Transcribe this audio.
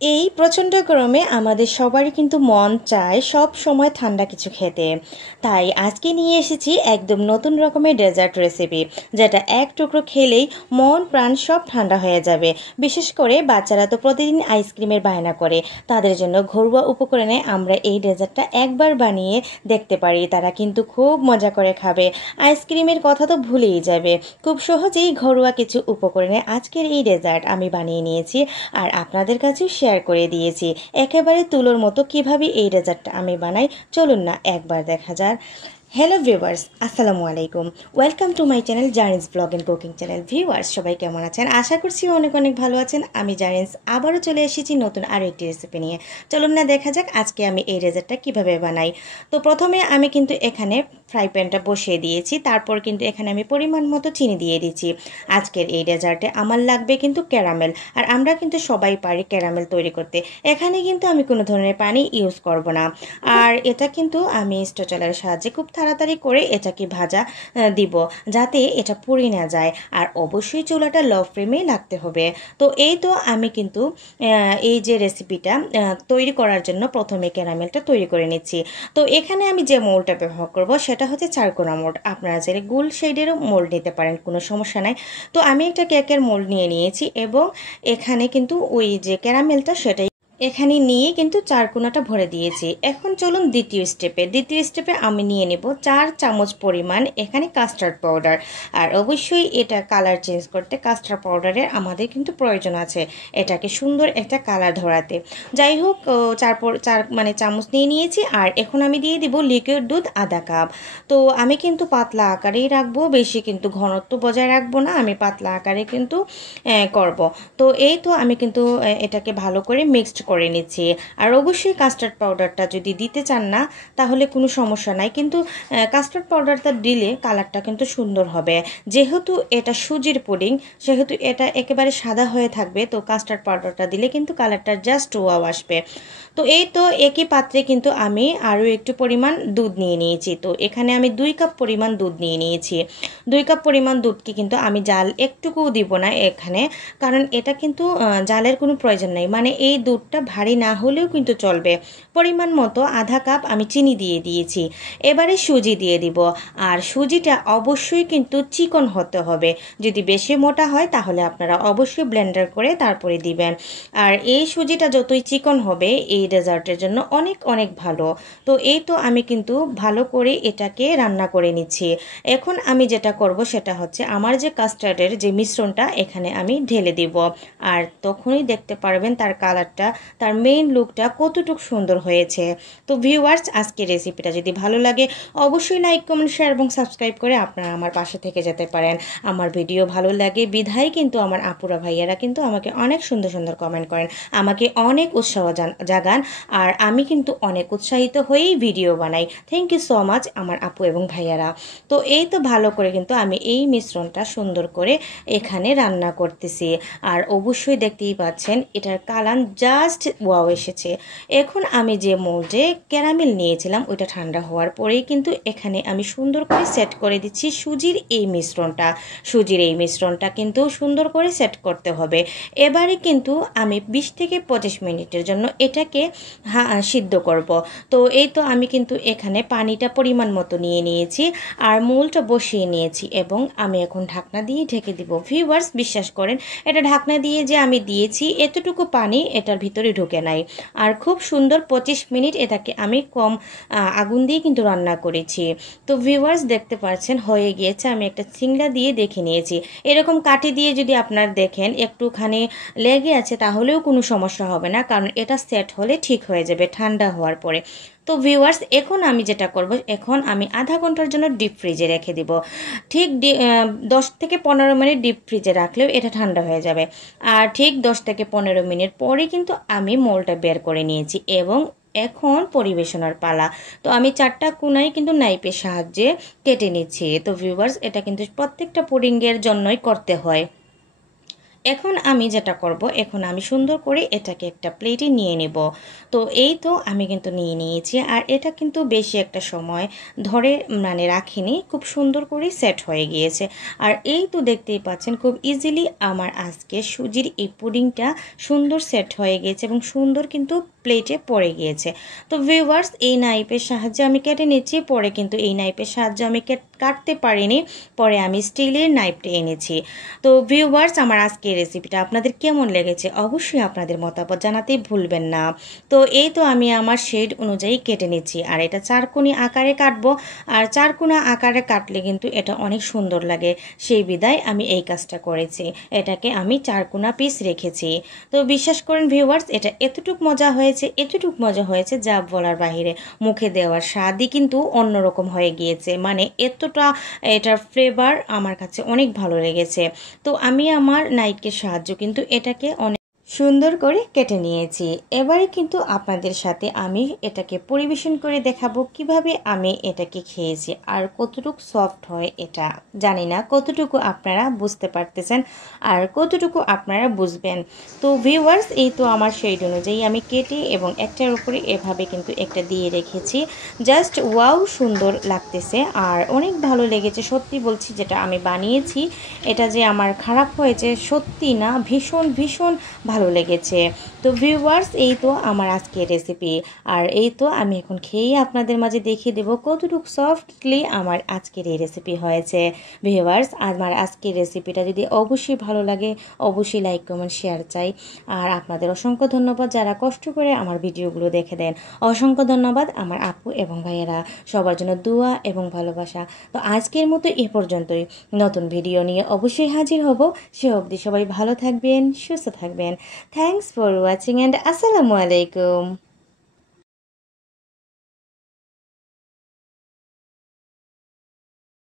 এই প্রচণ্ড গরমে আমাদের সবারই কিন্তু মন চায় সব সময় ঠান্ডা কিছু খেতে। তাই আজকে নিয়ে এসেছি একদম নতুন রকমের ডেজার্ট রেসিপি, যেটা এক টুকরো খেলেই মন প্রাণ সব ঠান্ডা হয়ে যাবে। বিশেষ করে বাচ্চারা তো প্রতিদিন আইসক্রিমের বায়না করে, তাদের জন্য ঘরোয়া উপকরণে আমরা এই ডেজার্টটা একবার বানিয়ে দেখতে পারি। তারা কিন্তু খুব মজা করে খাবে, আইসক্রিমের কথা তো ভুলেই যাবে। খুব সহজেই ঘরোয়া কিছু উপকরণে আজকের এই ডেজার্ট আমি বানিয়ে নিয়েছি আর আপনাদের কাছেও শেয়ার করে দিয়েছি একেবারে তুলোর মতো কিভাবে এই ডেজার্টটা আমি বানাই। চলুন না একবার দেখা যাক। হ্যালো ভিউয়ার্স, আসসালামু আলাইকুম। Welcome to my channel Zarin's blog and cooking channel. Viewers, সবাই কেমন আছেন? আশা করছি অনেক অনেক ভালো আছেন। আমি জারিন্স আবারও চলে এসেছি নতুন আরও একটি রেসিপি নিয়ে। চলুন না দেখা যাক আজকে আমি এই ডেজার্টটা কিভাবে বানাই। তো প্রথমে আমি কিন্তু এখানে ফ্রাই প্যানটা বসিয়ে দিয়েছি, তারপর কিন্তু এখানে আমি পরিমাণ মতো চিনি দিয়ে দিচ্ছি। আজকের এই ডেজার্টে আমার লাগবে কিন্তু ক্যারামেল, আর আমরা কিন্তু সবাই পারি ক্যারামেল তৈরি করতে। এখানে কিন্তু আমি কোনো ধরনের পানি ইউজ করব না। আর এটা কিন্তু আমি স্ট্যাটারের সাহায্যে খুব তাড়াতাড়ি করে এটাকে ভাজা দিব, যাতে এটা পুড়ে না যায়। আর অবশ্যই চুলাটা লো ফ্লেমেই রাখতে হবে। তো এই তো আমি কিন্তু এই যে রেসিপিটা তৈরি করার জন্য প্রথমে ক্যারামেলটা তৈরি করে নিচ্ছি। তো এখানে আমি যে মোল্ডটা ব্যবহার করব সেটা হচ্ছে চারকোনা মোল্ড। আপনারা চাইলে গোল শেডেরও মোল্ড নিতে পারেন, কোনো সমস্যা নাই। তো আমি একটা কেকের মোল্ড নিয়ে নিয়েছি এবং এখানে কিন্তু ওই যে ক্যারামেলটা সেটাই এখানে নিয়ে কিন্তু চারকোনাটা ভরে দিয়েছি। এখন চলুন দ্বিতীয় স্টেপে আমি নিয়ে নেব 4 চামচ পরিমাণ এখানে কাস্টার্ড পাউডার। আর অবশ্যই এটা কালার চেঞ্জ করতে কাস্টার্ড পাউডারের আমাদের কিন্তু প্রয়োজন আছে, এটাকে সুন্দর একটা কালার ধরাতে। যাই হোক, চার চামচ নিয়ে নিয়েছি। আর এখন আমি দিয়ে দিব লিকুইড দুধ আধা কাপ। তো আমি কিন্তু পাতলা আকারেই রাখবো, বেশি কিন্তু ঘনত্ব বজায় রাখবো না, আমি পাতলা আকারে কিন্তু করব। তো এই তো আমি কিন্তু এটাকে ভালো করে মিক্সড করে নিচ্ছি। আর অবশ্যই কাস্টার্ড পাউডারটা যদি দিতে চান না তাহলে কোনো সমস্যা নাই, কিন্তু কাস্টার্ড পাউডারটা দিলে কালারটা কিন্তু সুন্দর হবে। যেহেতু এটা সুজির পুডিং, সেহেতু এটা একেবারে সাদা হয়ে থাকবে, তো কাস্টার্ড পাউডারটা দিলে কিন্তু কালারটা জাস্ট ওয়াও আসবে। তো এই তো একই পাত্রে কিন্তু আমি আরও একটু পরিমাণ দুধ নিয়ে নিয়েছি। তো এখানে আমি 2 কাপ পরিমাণ দুধ নিয়ে নিয়েছি। 2 কাপ পরিমাণ দুধকে কিন্তু আমি জাল একটুকুও দিব না এখানে, কারণ এটা কিন্তু জালের কোনো প্রয়োজন নেই। মানে এই দুধটা ভারী না হলেও কিন্তু চলবে। পরিমাণ মতো আধা কাপ আমি চিনি দিয়ে দিয়েছি। এবারে সুজি দিয়ে দিব। আর সুজিটা অবশ্যই কিন্তু চিকন হতে হবে। যদি বেশি মোটা হয় তাহলে আপনারা অবশ্যই ব্লেন্ডার করে তারপরে দিবেন। আর এই সুজিটা যতই চিকন হবে এই ডেজার্টের জন্য অনেক অনেক ভালো। তো এই তো আমি কিন্তু ভালো করে এটাকে রান্না করে নিচ্ছি। এখন আমি যেটা করব সেটা হচ্ছে আমার যে কাস্টার্ডের যে মিশ্রণটা এখানে আমি ঢেলে দিব। আর তখনই দেখতে পারবেন তার কালারটা, তার মেইন লুকটা কতটুকু সুন্দর হয়েছে। তো ভিউয়ার্স, আজকের রেসিপিটা যদি ভালো লাগে অবশ্যই লাইক, কমেন্ট, শেয়ার এবং সাবস্ক্রাইব করে আপনারা আমার পাশে থেকে যেতে পারেন। আমার ভিডিও ভালো লাগে বিধায় কিন্তু আমার আপুরা ভাইয়ারা কিন্তু আমাকে অনেক সুন্দর সুন্দর কমেন্ট করেন, আমাকে অনেক উৎসাহ জাগান। আর আমি কিন্তু অনেক উৎসাহিত হয়েই ভিডিও বানাই। থ্যাংক ইউ সো মাচ আমার আপু এবং ভাইয়ারা। তো এই তো ভালো করে কিন্তু আমি এই মিশ্রণটা সুন্দর করে এখানে রান্না করতেছি। আর অবশ্যই দেখতেই পাচ্ছেন এটার কালার জাস্ট ওয়াও এসেছে। এখন আমি যে মোল্ডে ক্যারামেল নিয়েছিলাম ওইটা ঠান্ডা হওয়ার পরেই কিন্তু এখানে আমি সুন্দর করে সেট করে দিচ্ছি সুজির এই মিশ্রণটা কিন্তু সুন্দর করে সেট করতে হবে। এবারে কিন্তু আমি 20 থেকে 25 মিনিটের জন্য এটাকে সিদ্ধ করব। তো এই তো আমি কিন্তু এখানে পানিটা পরিমাণ মতো নিয়ে নিয়েছি আর মোল্ডটা বসিয়ে নিয়েছি এবং আমি এখন ঢাকনা দিয়ে ঢেকে দিব। ভিউয়ার্স, বিশ্বাস করেন এটা ঢাকনা দিয়ে যে আমি দিয়েছি এতটুকু পানি এটার ভিতরে ঢুকে নাই। আর খুব সুন্দর 25 মিনিট এটাকে আমি কম আগুন দিয়ে কিন্তু রান্না করেছি। তো ভিউয়ার্স, দেখতে পাচ্ছেন হয়ে গিয়েছে। আমি একটা চিংড়া দিয়ে দেখে নিয়েছি। এরকম কাঠি দিয়ে যদি আপনার দেখেন একটুখানি লেগে আছে তাহলেও কোনো সমস্যা হবে না, কারণ এটা সেট হলে ঠিক হয়ে যাবে ঠান্ডা হওয়ার পরে। তো ভিউয়ার্স, এখন আমি যেটা করব, এখন আমি আধা ঘন্টার জন্য ডিপ ফ্রিজে রেখে দিব। ঠিক 10 থেকে 15 মিনিট ডিপ ফ্রিজে রাখলেও এটা ঠান্ডা হয়ে যাবে। আর ঠিক 10 থেকে 15 মিনিট পরে কিন্তু আমি মোলটা বের করে নিয়েছি এবং এখন পরিবেশনার পালা। তো আমি 4টা কোনায় কিন্তু নাইফের সাহায্যে কেটে নিচ্ছি। তো ভিউয়ার্স, এটা কিন্তু প্রত্যেকটা পুডিংয়ের জন্যই করতে হয়। এখন আমি যেটা করব, এখন আমি সুন্দর করে এটাকে একটা প্লেটে নিয়ে নেব। তো এই তো আমি কিন্তু নিয়ে নিয়েছি, আর এটা কিন্তু বেশি একটা সময় ধরে মানে রাখিনি, খুব সুন্দর করে সেট হয়ে গিয়েছে। আর এই তো দেখতেই পাচ্ছেন খুব ইজিলি আমার আজকে সুজির এই পুডিংটা সুন্দর সেট হয়ে গিয়েছে এবং সুন্দর কিন্তু প্লেটে পড়ে গিয়েছে। তো ভিউয়ার্স, এই নাইফের সাহায্যে আমি কেটে নিচ্ছি, পরে কিন্তু এই নাইফের সাহায্যে আমি কাটতে পারিনি, পরে আমি স্টিলের নাইফটা এনেছি। তো ভিউয়ার্স, আমার আজকের রেসিপিটা আপনাদের কেমন লেগেছে অবশ্যই আপনাদের মতামত জানাতেই ভুলবেন না। তো এই তো আমি আমার শেড অনুযায়ী কেটে নিচ্ছি, আর এটা চারকোনি আকারে কাটবো। আর চারকোনা আকারে কাটলে কিন্তু এটা অনেক সুন্দর লাগে, সেই বিধায় আমি এই কাজটা করেছি। এটাকে আমি চারকোনা পিস রেখেছি। তো বিশ্বাস করেন ভিউয়ার্স, এটা এতটুক মজা হয়েছে যা বলার বাহিরে। মুখে দেওয়ার স্বাদই কিন্তু অন্যরকম হয়ে গিয়েছে, মানে এতটা এটার ফ্লেভার আমার কাছে অনেক ভালো লেগেছে। তো আমি আমার নাইফের সাহায্য কিন্তু এটাকে অনেক সুন্দর করে কেটে নিয়েছি। এবারে কিন্তু আপনাদের সাথে আমি এটাকে পরিবেশন করে দেখাবো কিভাবে আমি এটাকে খেয়েছি আর কতটুকু সফট হয়। এটা জানি না কতটুকু আপনারা বুঝতে পারতেছেন আর কতটুকু আপনারা বুঝবেন। তো ভিউয়ার্স, এই তো আমার শেড অনুযায়ী আমি কেটে এবং একটার উপরে এভাবে কিন্তু একটা দিয়ে রেখেছি। জাস্ট ওয়াও, সুন্দর লাগতেছে আর অনেক ভালো লেগেছে। সত্যি বলছি, যেটা আমি বানিয়েছি এটা যে আমার খারাপ হয়েছে সত্যি না, ভীষণ ভীষণ ভালো লেগেছে। তো ভিউয়ার্স, এই তো আমার আজকের রেসিপি, আর এই তো আমি এখন খেয়ে আপনাদের মাঝে দেখিয়ে দেবো কতটুকু সফটলি আমার আজকের এই রেসিপি হয়েছে। ভিউয়ার্স, আমার আজকের রেসিপিটা যদি অবশ্যই ভালো লাগে অবশ্যই লাইক কমেন্ট শেয়ার চাই। আর আপনাদের অসংখ্য ধন্যবাদ যারা কষ্ট করে আমার ভিডিওগুলো দেখে দেন। অসংখ্য ধন্যবাদ আমার আপু এবং ভাইয়েরা, সবার জন্য দোয়া এবং ভালোবাসা। তো আজকের মতো এ পর্যন্তই, নতুন ভিডিও নিয়ে অবশ্যই হাজির হব। সে অবধি সবাই ভালো থাকবেন, সুস্থ থাকবেন। থ্যাংকস ফর ওয়াচিং অ্যান্ড আসসালামু আলাইকুম।